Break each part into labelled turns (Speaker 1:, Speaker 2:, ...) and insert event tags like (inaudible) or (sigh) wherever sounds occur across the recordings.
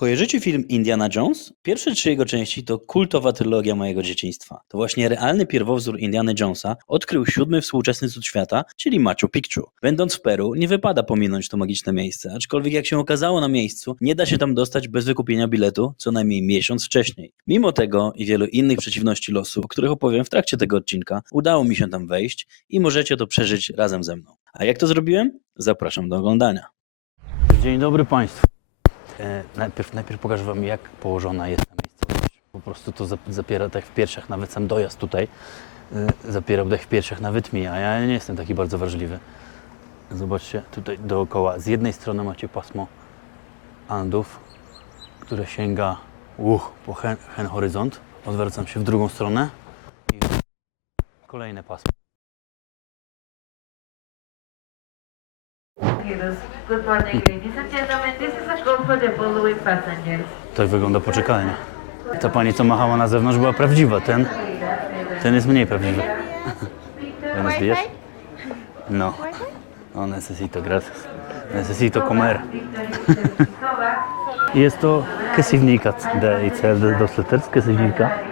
Speaker 1: Kojarzycie film Indiana Jones? Pierwsze trzy jego części to kultowa trylogia mojego dzieciństwa. To właśnie realny pierwowzór Indiana Jonesa odkrył siódmy współczesny cud świata, czyli Machu Picchu. Będąc w Peru, nie wypada pominąć to magiczne miejsce, aczkolwiek jak się okazało na miejscu, nie da się tam dostać bez wykupienia biletu co najmniej miesiąc wcześniej. Mimo tego i wielu innych przeciwności losu, o których opowiem w trakcie tego odcinka, udało mi się tam wejść i możecie to przeżyć razem ze mną. A jak to zrobiłem? Zapraszam do oglądania. Dzień dobry Państwu. E, najpierw, najpierw pokażę Wam, jak położona jest ta miejscowość. Po prostu to zap- zapiera dech w piersiach, nawet sam dojazd tutaj e, zapierał dech w piersiach, nawet mi, a ja nie jestem taki bardzo wrażliwy. Zobaczcie, tutaj dookoła. Z jednej strony macie pasmo Andów, które sięga uch, po hen, hen horyzont. Odwracam się w drugą stronę i kolejne pasmo.
Speaker 2: Good morning, ladies and gentlemen. This is a call for the following passengers.
Speaker 1: Tak wygląda poczekalnia. Ta pani, co machała na zewnątrz, była prawdziwa. Ten, ten jest mniej prawdziwy. Buenos días. No. No, necesito, gracias. Necesito comer. Jest to ¿qué significa de Itzel de dos.
Speaker 3: Ah, para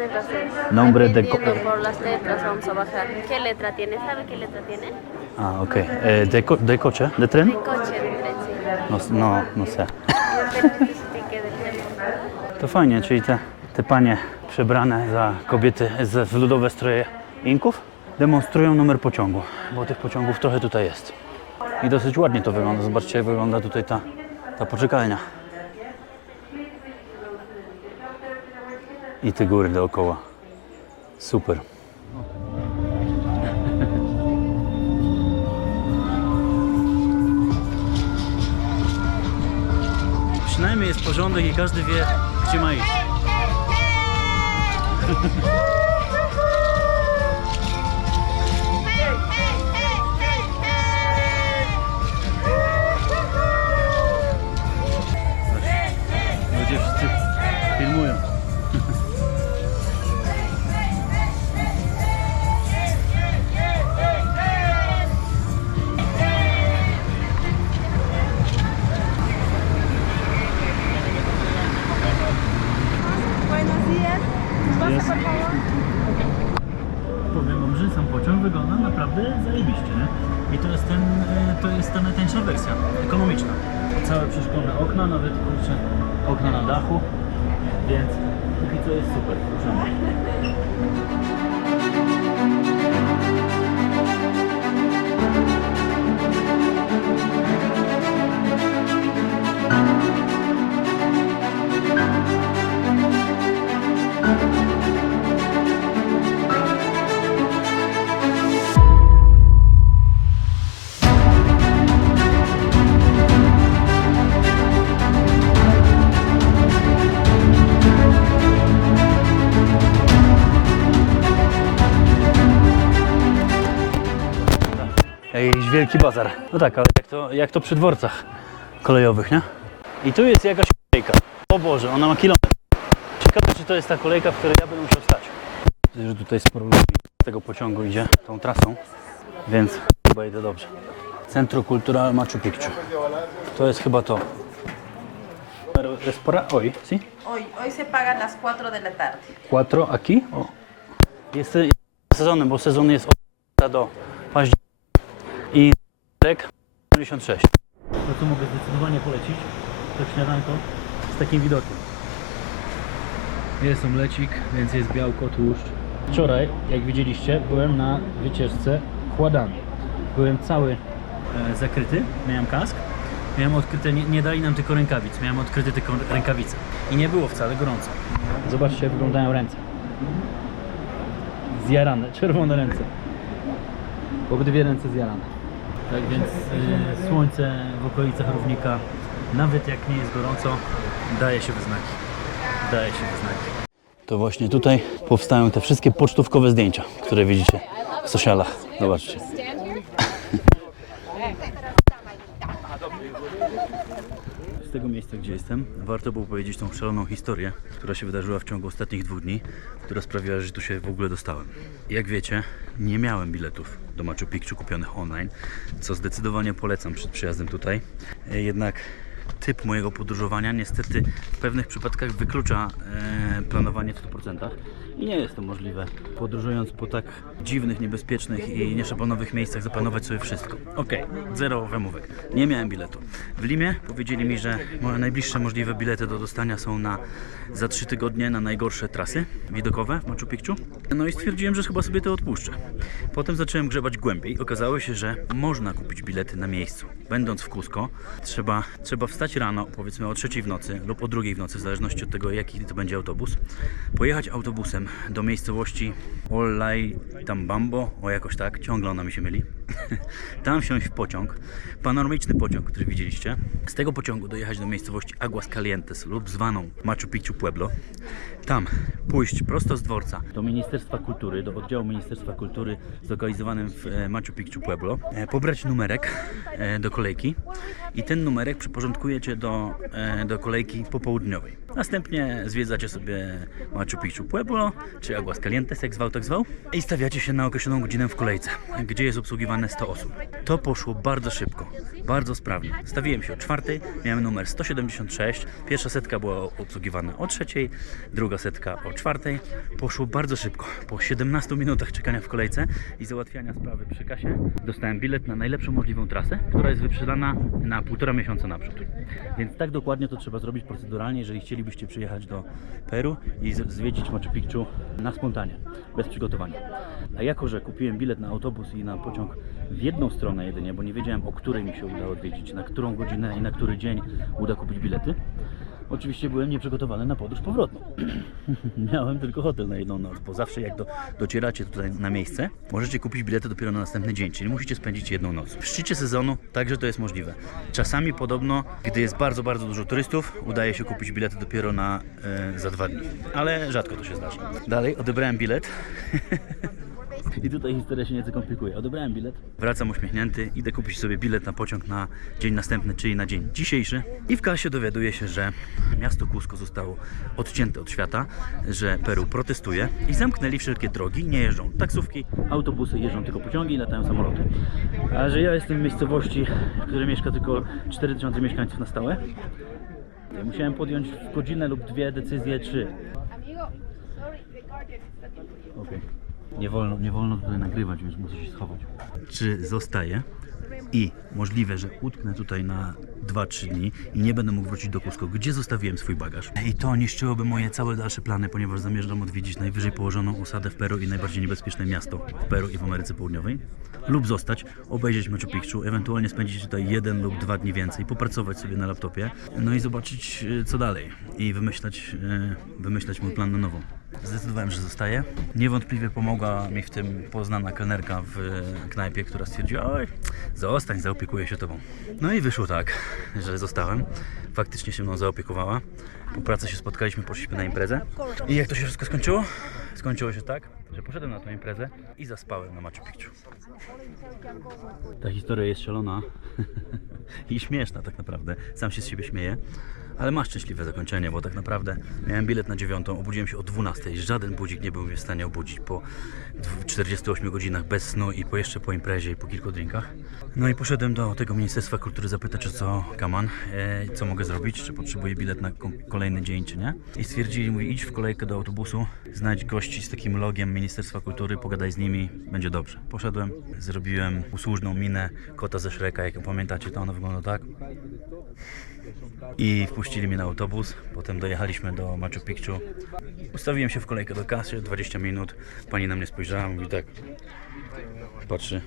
Speaker 3: letras.
Speaker 1: Nombre de
Speaker 3: por las letras vamos a bajar. ¿Qué letra tiene? ¿Sabe qué letra tiene?
Speaker 1: A, okej. E, De, co- de coche? De
Speaker 3: De
Speaker 1: tren?
Speaker 3: coche, de tren, sí.
Speaker 1: No, no, no sé. (laughs) To fajnie, czyli te, te panie przebrane za kobiety z, ludowe stroje Inków demonstrują numer pociągu, bo tych pociągów trochę tutaj jest. I dosyć ładnie to wygląda. Zobaczcie, jak wygląda tutaj ta, ta poczekalnia. I te góry dookoła. Super. Przynajmniej jest porządek i każdy wie, gdzie ma iść. (laughs) kurczę, okna na dachu, więc póki co jest super. Ruszamy. Jakiś wielki bazar. No tak, ale jak to, jak to przy dworcach kolejowych, nie? I tu jest jakaś kolejka. O Boże, ona ma kilometr. Ciekawe, czy to jest ta kolejka, w której ja będę musiał stać. Widzę, że tutaj sporo ludzi z tego pociągu idzie tą trasą, więc chyba idę dobrze. Centro Cultural Machu Picchu. To jest chyba to. Es para hoy, ¿sí?
Speaker 4: Hoy, hoy se paga las 4 de la tarde.
Speaker 1: Quattro aquí? O. Jest jest sezonem, bo sezon jest od do. I rek 56. To co mogę zdecydowanie polecić, to śniadanko z takim widokiem. Jest omlecik, więc jest białko, tłuszcz. Wczoraj, jak widzieliście, byłem na wycieczce Chładami. Byłem cały e, zakryty, miałem kask. Miałem odkryte, nie, nie dali nam tylko rękawic, miałem odkryte tylko rękawice. I nie było wcale gorąco. Zobaczcie, jak wyglądają ręce. Zjarane, czerwone ręce. Obydwie ręce zjarane. Tak więc y, słońce w okolicach równika, nawet jak nie jest gorąco, daje się we znaki. Daje się we znaki. To właśnie tutaj powstają te wszystkie pocztówkowe zdjęcia, które widzicie w socialach. Zobaczcie. Z tego miejsca, gdzie jestem, warto było powiedzieć tą szaloną historię, która się wydarzyła w ciągu ostatnich dwóch dni, która sprawiła, że tu się w ogóle dostałem. Jak wiecie, nie miałem biletów do Machu Picchu kupionych online, co zdecydowanie polecam przed przyjazdem tutaj. Jednak typ mojego podróżowania niestety w pewnych przypadkach wyklucza e, planowanie w 100%. Nie jest to możliwe, podróżując po tak dziwnych, niebezpiecznych i nieszablanowych miejscach, zaplanować sobie wszystko. Okej, zero wymówek. Nie miałem biletu. W Limie powiedzieli mi, że moje najbliższe możliwe bilety do dostania są na za 3 tygodnie na najgorsze trasy widokowe w Machu Picchu. No i stwierdziłem, że chyba sobie to odpuszczę. Potem zacząłem grzebać głębiej. Okazało się, że można kupić bilety na miejscu. Będąc w Cusco, trzeba, trzeba wstać rano, powiedzmy o trzeciej w nocy lub o drugiej w nocy, w zależności od tego, jaki to będzie autobus. Pojechać autobusem do miejscowości Olay Tambambo, o jakoś tak, ciągle ona mi się myli. (laughs) Tam wsiąść w pociąg, panoramiczny pociąg, który widzieliście. Z tego pociągu dojechać do miejscowości Aguascalientes lub zwaną Machu Picchu Pueblo. Tam pójść prosto z dworca do Ministerstwa Kultury, do oddziału Ministerstwa Kultury zlokalizowanym w e, Machu Picchu Pueblo. E, Pobrać numerek e, do kolejki i ten numerek przyporządkujecie do, do kolejki popołudniowej. Następnie zwiedzacie sobie Machu Picchu Pueblo, czy Aguascalientes, jak zwał, tak zwał, i stawiacie się na określoną godzinę w kolejce, gdzie jest obsługiwane 100 osób. To poszło bardzo szybko, bardzo sprawnie. Stawiłem się o czwartej, miałem numer 176, pierwsza setka była obsługiwana o trzeciej, druga setka o czwartej. Poszło bardzo szybko. Po 17 minutach czekania w kolejce i załatwiania sprawy przy kasie, dostałem bilet na najlepszą możliwą trasę, która jest wyprzedana na półtora miesiąca naprzód. Więc tak dokładnie to trzeba zrobić proceduralnie, jeżeli chcielibyście przyjechać do Peru i zwiedzić Machu Picchu na spontanie, bez przygotowania. A jako, że kupiłem bilet na autobus i na pociąg w jedną stronę jedynie, bo nie wiedziałem o której mi się uda odwiedzić, na którą godzinę i na który dzień uda kupić bilety, Oczywiście byłem nieprzygotowany na podróż powrotną. (clears throat) Miałem tylko hotel na jedną noc, bo zawsze jak do, docieracie tutaj na miejsce, możecie kupić bilety dopiero na następny dzień, czyli musicie spędzić jedną noc. W szczycie sezonu także to jest możliwe. Czasami podobno, gdy jest bardzo, bardzo dużo turystów, udaje się kupić bilety dopiero na e, za dwa dni. Ale rzadko to się zdarza. Dalej odebrałem bilet. (laughs) I tutaj historia się nieco komplikuje. Odebrałem bilet, wracam uśmiechnięty, idę kupić sobie bilet na pociąg na dzień następny, czyli na dzień dzisiejszy. I w kasie dowiaduję się, że miasto Cusco zostało odcięte od świata, że Peru protestuje i zamknęli wszelkie drogi, nie jeżdżą taksówki, autobusy, jeżdżą tylko pociągi i latają samoloty. A że ja jestem w miejscowości, w której mieszka tylko 4000 mieszkańców na stałe, musiałem podjąć w godzinę lub dwie decyzje, czy Okej. Nie wolno, nie wolno tutaj nagrywać, więc muszę się schować. Czy zostaję i możliwe, że utknę tutaj na 2-3 dni i nie będę mógł wrócić do Cusco, gdzie zostawiłem swój bagaż. I to niszczyłoby moje całe dalsze plany, ponieważ zamierzam odwiedzić najwyżej położoną osadę w Peru i najbardziej niebezpieczne miasto w Peru i w Ameryce Południowej. Lub zostać, obejrzeć Machu Picchu, ewentualnie spędzić tutaj jeden lub dwa dni więcej, popracować sobie na laptopie, no i zobaczyć e, co dalej i wymyślać, e, wymyślać mój plan na nowo. Zdecydowałem, że zostaję. Niewątpliwie pomogła mi w tym poznana kelnerka w knajpie, która stwierdziła, oj, zostań, zaopiekuję się tobą. No i wyszło tak, że zostałem. Faktycznie się mną zaopiekowała. Po pracy się spotkaliśmy, poszliśmy na imprezę. I jak to się wszystko skończyło? Skończyło się tak, że poszedłem na tę imprezę i zaspałem na Machu Picchu. Ta historia jest szalona (laughs) i śmieszna tak naprawdę. Sam się z siebie śmieję. Ale ma szczęśliwe zakończenie, bo tak naprawdę miałem bilet na dziewiątą, obudziłem się o 12. Żaden budzik nie był mnie w stanie obudzić po dw- 48 godzinach bez snu i po jeszcze po imprezie i po kilku drinkach. No i poszedłem do tego Ministerstwa Kultury zapytać, czy co kaman, e, co mogę zrobić, czy potrzebuję bilet na ko- kolejny dzień, czy nie. I stwierdzili, mówi, idź w kolejkę do autobusu, znajdź gości z takim logiem Ministerstwa Kultury, pogadaj z nimi, będzie dobrze. Poszedłem, zrobiłem usłużną minę kota ze Szreka, jak pamiętacie, to ono wygląda tak. I wpuścili mnie na autobus. Potem dojechaliśmy do Machu Picchu. Ustawiłem się w kolejkę do kasy, 20 minut. Pani na mnie spojrzała, mówi tak. Patrzy,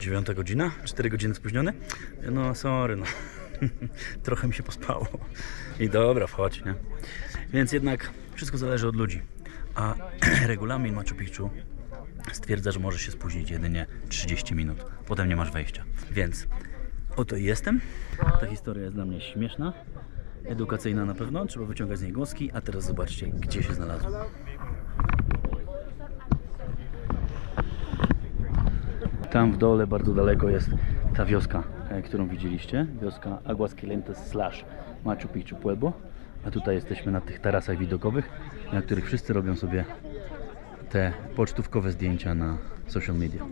Speaker 1: dziewiąta godzina? 4 godziny spóźniony? No sorry, no. (laughs) Trochę mi się pospało. I dobra, wchodź, nie? Więc jednak wszystko zależy od ludzi. A (clears throat) regulamin Machu Picchu stwierdza, że możesz się spóźnić jedynie 30 minut. Potem nie masz wejścia. Więc oto jestem. Ta historia jest dla mnie śmieszna, edukacyjna na pewno. Trzeba wyciągać z niej głoski. A teraz zobaczcie, gdzie się znalazłem. Tam w dole, bardzo daleko jest ta wioska, e, którą widzieliście. Wioska Aguascalientes slash Machu Picchu Pueblo. A tutaj jesteśmy na tych tarasach widokowych, na których wszyscy robią sobie te pocztówkowe zdjęcia na social media.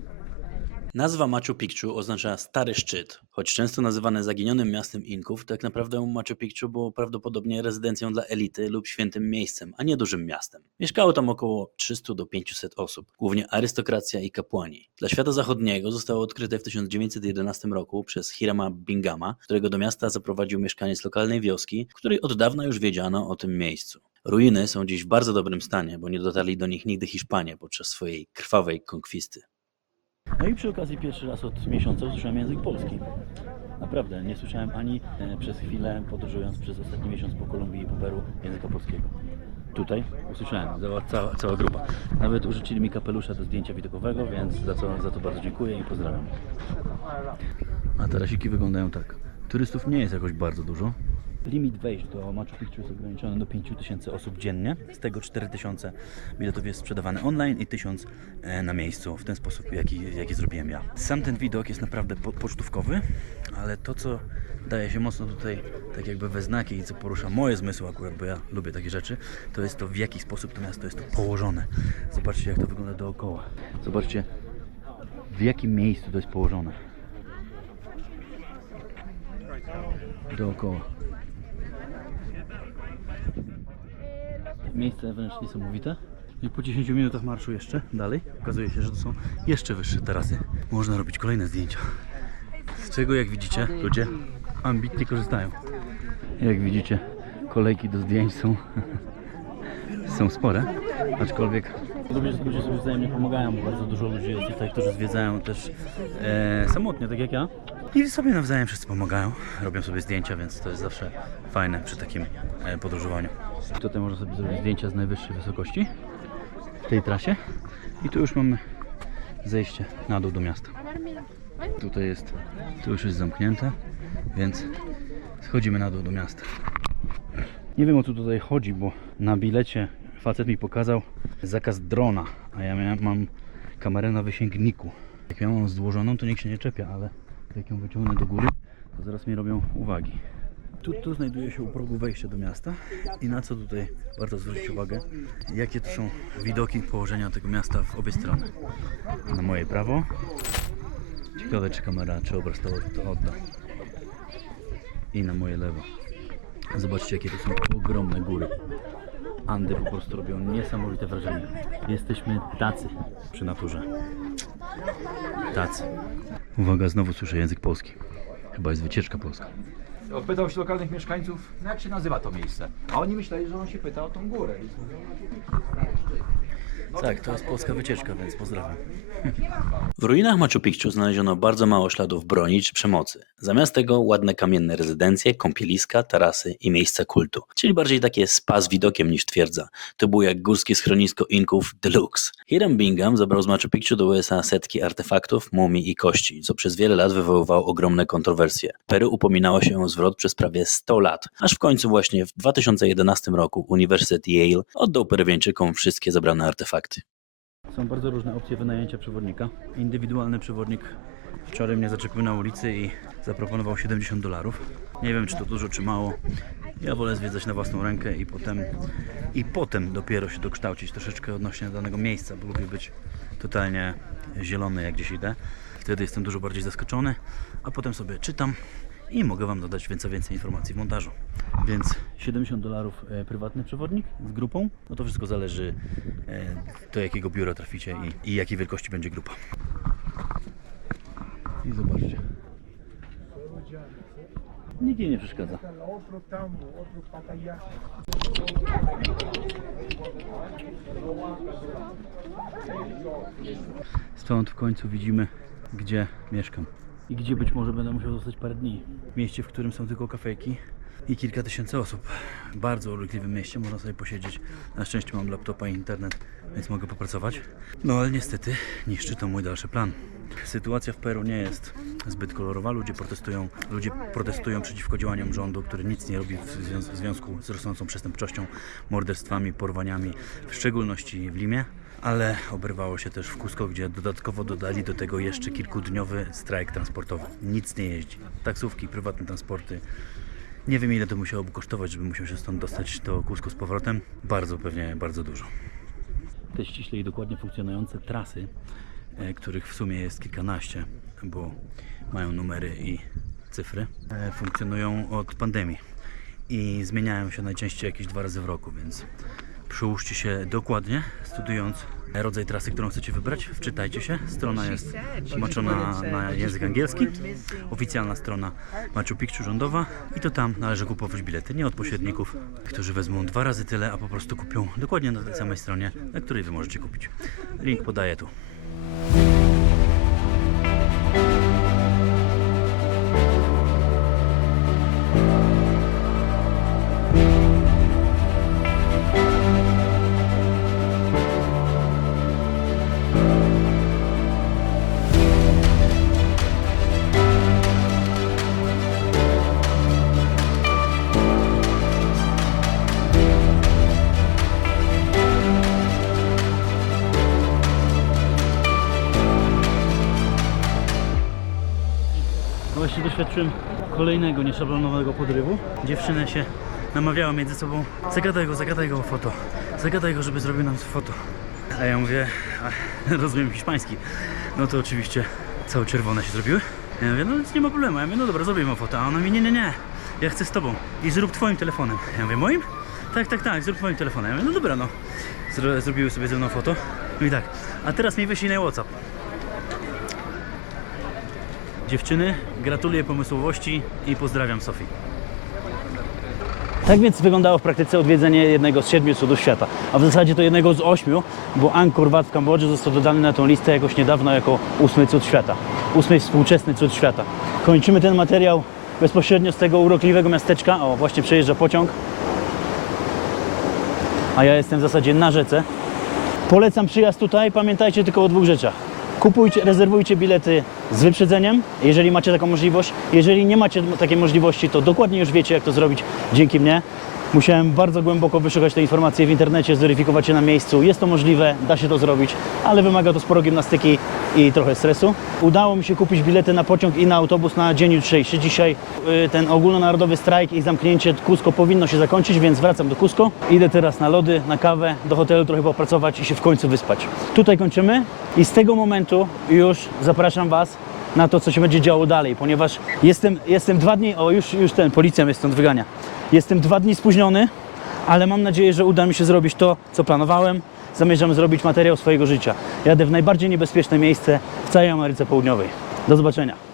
Speaker 1: Nazwa Machu Picchu oznacza stary szczyt. Choć często nazywane zaginionym miastem Inków, tak naprawdę Machu Picchu było prawdopodobnie rezydencją dla elity lub świętym miejscem, a nie dużym miastem. Mieszkało tam około 300 do 500 osób, głównie arystokracja i kapłani. Dla świata zachodniego zostało odkryte w 1911 roku przez Hirama Bingama, którego do miasta zaprowadził mieszkaniec lokalnej wioski, której od dawna już wiedziano o tym miejscu. Ruiny są dziś w bardzo dobrym stanie, bo nie dotarli do nich nigdy Hiszpanie podczas swojej krwawej konkwisty. No i przy okazji pierwszy raz od miesiąca usłyszałem język polski. Naprawdę, nie słyszałem ani e, przez chwilę podróżując przez ostatni miesiąc po Kolumbii i po Peru języka polskiego. Tutaj usłyszałem, cała, cała, cała grupa. Nawet użyczyli mi kapelusza do zdjęcia widokowego, więc za to, za to bardzo dziękuję i pozdrawiam. A tarasiki wyglądają tak. Turystów nie jest jakoś bardzo dużo. Limit wejść do Machu Picchu jest ograniczony do 5000 osób dziennie. Z tego 4000 biletów jest sprzedawane online i 1000 e, na miejscu, w ten sposób, jaki, jaki zrobiłem ja. Sam ten widok jest naprawdę po, pocztówkowy, ale to, co daje się mocno tutaj tak jakby we znaki i co porusza moje zmysły akurat, bo ja lubię takie rzeczy, to jest to, w jaki sposób to miasto jest tu położone. Zobaczcie, jak to wygląda dookoła. Zobaczcie, w jakim miejscu to jest położone. Dookoła. Miejsce wręcz niesamowite. I po 10 minutach marszu jeszcze dalej okazuje się, że to są jeszcze wyższe tarasy. Można robić kolejne zdjęcia. Z czego jak widzicie ludzie ambitnie korzystają. Jak widzicie kolejki do zdjęć są, (laughs) są spore, aczkolwiek ludzie, ludzie sobie wzajemnie pomagają, bo bardzo dużo ludzi jest tutaj, którzy zwiedzają też e, samotnie, tak jak ja. I sobie nawzajem wszyscy pomagają, robią sobie zdjęcia, więc to jest zawsze fajne przy takim e, podróżowaniu. Tutaj można sobie zrobić zdjęcia z najwyższej wysokości w tej trasie i tu już mamy zejście na dół do miasta. Tutaj jest, tu już jest zamknięte, więc schodzimy na dół do miasta. Nie wiem o co tutaj chodzi, bo na bilecie facet mi pokazał zakaz drona, a ja miałem, mam kamerę na wysięgniku. Jak miałem ją złożoną, to nikt się nie czepia, ale jak ją wyciągnę do góry, to zaraz mi robią uwagi. Tu, tu znajduje się u progu wejścia do miasta i na co tutaj warto zwrócić uwagę, jakie to są widoki położenia tego miasta w obie strony. Na moje prawo, ciekawe czy kamera, czy obraz to, to odda. I na moje lewo. Zobaczcie jakie to są ogromne góry. Andy po prostu robią niesamowite wrażenie. Jesteśmy tacy przy naturze. Tacy. Uwaga, znowu słyszę język polski. Chyba jest wycieczka polska.
Speaker 5: Pytał się lokalnych mieszkańców, no jak się nazywa to miejsce. A oni myśleli, że on się pyta o tą górę. I mówią,
Speaker 1: Tak, to jest polska wycieczka, więc pozdrawiam. W ruinach Machu Picchu znaleziono bardzo mało śladów broni czy przemocy. Zamiast tego ładne kamienne rezydencje, kąpieliska, tarasy i miejsca kultu. Czyli bardziej takie spa z widokiem niż twierdza. To było jak górskie schronisko Inków deluxe. Hiram Bingham zabrał z Machu Picchu do USA setki artefaktów, mumii i kości, co przez wiele lat wywoływało ogromne kontrowersje. Peru upominało się o zwrot przez prawie 100 lat, aż w końcu właśnie w 2011 roku Uniwersytet Yale oddał Peruwieńczykom wszystkie zabrane artefakty. Są bardzo różne opcje wynajęcia przewodnika. Indywidualny przewodnik wczoraj mnie zaczepił na ulicy i zaproponował 70 dolarów. Nie wiem, czy to dużo, czy mało. Ja wolę zwiedzać na własną rękę i potem, i potem dopiero się dokształcić troszeczkę odnośnie danego miejsca, bo lubię być totalnie zielony, jak gdzieś idę. Wtedy jestem dużo bardziej zaskoczony, a potem sobie czytam i mogę Wam dodać więcej, więcej informacji w montażu. Więc 70 dolarów e, prywatny przewodnik z grupą, no to wszystko zależy e, do jakiego biura traficie i, i jakiej wielkości będzie grupa. I zobaczcie. Nikt jej nie przeszkadza. Stąd w końcu widzimy, gdzie mieszkam. I gdzie być może będę musiał zostać parę dni. W mieście, w którym są tylko kafejki i kilka tysięcy osób. Bardzo urokliwym mieście, można sobie posiedzieć. Na szczęście mam laptopa i internet, więc mogę popracować. No ale niestety niszczy to mój dalszy plan. Sytuacja w Peru nie jest zbyt kolorowa. Ludzie protestują, ludzie protestują przeciwko działaniom rządu, który nic nie robi w, zwią- w związku z rosnącą przestępczością, morderstwami, porwaniami, w szczególności w Limie. Ale oberwało się też w Cusco, gdzie dodatkowo dodali do tego jeszcze kilkudniowy strajk transportowy. Nic nie jeździ. Taksówki, prywatne transporty. Nie wiem ile to musiałoby kosztować, żeby musiał się stąd dostać do Cusco z powrotem. Bardzo pewnie, bardzo dużo. Te ściśle i dokładnie funkcjonujące trasy e, których w sumie jest kilkanaście, bo mają numery i cyfry, e, funkcjonują od pandemii i zmieniają się najczęściej jakieś dwa razy w roku, więc przyłóżcie się dokładnie, studiując rodzaj trasy, którą chcecie wybrać. Wczytajcie się. Strona jest tłumaczona na język angielski. Oficjalna strona Machu Picchu rządowa i to tam należy kupować bilety, nie od pośredników, którzy wezmą dwa razy tyle, a po prostu kupią dokładnie na tej samej stronie, na której wy możecie kupić. Link podaję tu. Doświadczyłem kolejnego nieszablonowego podrywu. Dziewczyny się namawiały między sobą zagadaj go, zagadaj go o foto. Zagadaj go, żeby zrobił nam foto. A ja mówię, a, (laughs) rozumiem hiszpański. No to oczywiście całe czerwone się zrobiły. Ja mówię, no nie ma problemu. Ja mówię, no dobra, zrobię mu foto. A ona mówi, nie, nie, nie, ja chcę z tobą. I zrób twoim telefonem. Ja mówię, moim? Tak, tak, tak, zrób twoim telefonem. Ja mówię, no dobra, no. Zro, zrobiły sobie ze mną foto. I tak, a teraz mi wyślij na WhatsApp. Dziewczyny, gratuluję pomysłowości i pozdrawiam Sofię. Tak więc wyglądało w praktyce odwiedzenie jednego z siedmiu cudów świata, a w zasadzie to jednego z ośmiu, bo Angkor Wat w Kambodży został dodany na tą listę jakoś niedawno jako ósmy cud świata, ósmy współczesny cud świata. Kończymy ten materiał bezpośrednio z tego urokliwego miasteczka, o właśnie przejeżdża pociąg, a ja jestem w zasadzie na rzece. Polecam przyjazd tutaj, pamiętajcie tylko o dwóch rzeczach. Kupujcie, rezerwujcie bilety z wyprzedzeniem, jeżeli macie taką możliwość. Jeżeli nie macie takiej możliwości, to dokładnie już wiecie, jak to zrobić dzięki mnie. Musiałem bardzo głęboko wyszukać te informacje w internecie, zweryfikować je na miejscu. Jest to możliwe, da się to zrobić, ale wymaga to sporo gimnastyki i trochę stresu. Udało mi się kupić bilety na pociąg i na autobus na dzień jutrzejszy. Dzisiaj y, ten ogólnonarodowy strajk i zamknięcie Cusco powinno się zakończyć, więc wracam do Cusco. Idę teraz na lody, na kawę, do hotelu trochę popracować i się w końcu wyspać. Tutaj kończymy i z tego momentu już zapraszam Was na to, co się będzie działo dalej, ponieważ jestem, jestem dwa dni, o już, już ten, policja mnie stąd wygania. Jestem dwa dni spóźniony, ale mam nadzieję, że uda mi się zrobić to, co planowałem. Zamierzam zrobić materiał swojego życia. Jadę w najbardziej niebezpieczne miejsce w całej Ameryce Południowej. Do zobaczenia.